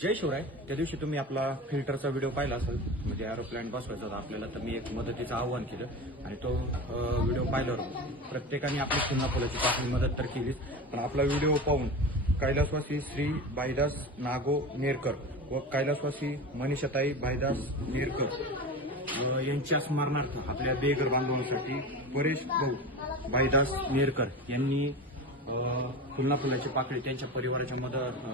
जय शिवराय. त्या दिवशी तुम्ही आपला फिल्टरचा व्हिडिओ पाहिला असेल म्हणजे एरोप्लॅन बसवायचा होता आपल्याला तर मी एक मदतीचं आव्हान केलं आणि तो व्हिडिओ पाहिल्यावर प्रत्येकाने आपली पुन्हा फुलाची पाकळी मदत तर केलीच पण आपला व्हिडिओ पाहून कैलासवासी श्री बाईदास नागो नेरकर व कैलासवासी मनीषाताई भाईदास नेरकर यांच्या स्मरणार्थ आपल्या बेघर बांधवांसाठी परेश भाऊ भाईदास नेरकर यांनी अ, फुलना फुलाची पाकळी त्यांच्या परिवाराच्या मदत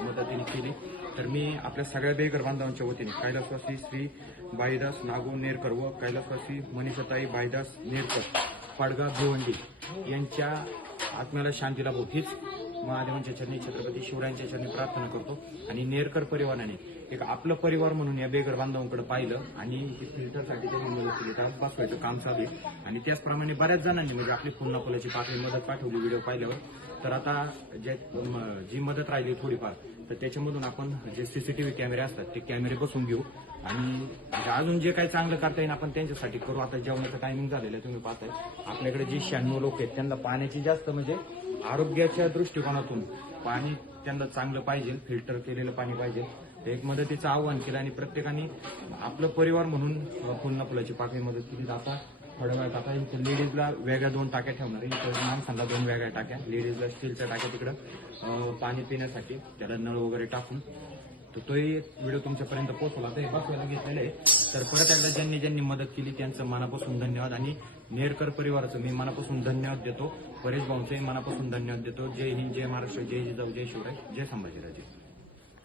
मदतीने केली. तर मी आपल्या सगळ्या बेघर बांधवांच्या वतीने कैलासवासी श्री बाईदास नागो नेरकर व कैलासवासी मनीषाताई बाईदास नेरकर पाडगा भिवंडी यांच्या आत्म्याला शांती लाभो हीच महादेवांच्या चरणी छत्रपती शिवरायांच्या चरणी प्रार्थना करतो. आणि नेरकर परिवाराने एक आपलं परिवार म्हणून या बेघर बांधवांकडे पाहिलं आणि फिल्टरसाठी त्यांनी मदत केली. त्यात बसवायचं काम चालू आहे. आणि त्याचप्रमाणे बऱ्याच जणांनी म्हणजे आपली पुन्हा फुलाची पाठवली मदत पाठवली व्हिडिओ पाहिल्यावर. तर आता जे म, जी मदत राहिली थोडीफार तर त्याच्यामधून आपण जे सीसीटीव्ही कॅमेरे असतात ते कॅमेरे बसून घेऊ. आणि जे अजून जे काही चांगलं करता येईल आपण त्यांच्यासाठी करू. आता जेवणाचं टायमिंग झालेलं आहे तुम्ही पाहताय. आपल्याकडे जे शहाण्णव लोक आहेत त्यांना पाण्याची जास्त म्हणजे आरोग्याच्या दृष्टिकोनातून पाणी त्यांना चांगलं पाहिजे फिल्टर केलेलं पाणी पाहिजे. एक मदतीचं आव्हान केलं आणि प्रत्येकाने आपलं परिवार म्हणून पुन्हा फुलाची पाकळी मदत केली. जातात थोड्या आता इथं लेडीजला वेगळ्या दोन टाक्या ठेवणार आहे. इथं माणसांना दोन वेगळ्या टाक्या. लेडीजला स्टीलच्या टाक्या तिकडं पाणी पिण्यासाठी. त्याला नळ वगैरे टाकून. तर तोही व्हिडिओ तुमच्यापर्यंत पोहोचवला. तर हे बसवायला घेतलेलं आहे. तर परत एकदा ज्यांनी ज्यांनी मदत केली त्यांचं मनापासून धन्यवाद. आणि नेरकर परिवाराचं मी मनापासून धन्यवाद देतो. परेश भाऊंचंही मनापासून धन्यवाद देतो. जय हिंद जय महाराष्ट्र जय जिजाऊ जय शिवराय जय संभाजीराजे.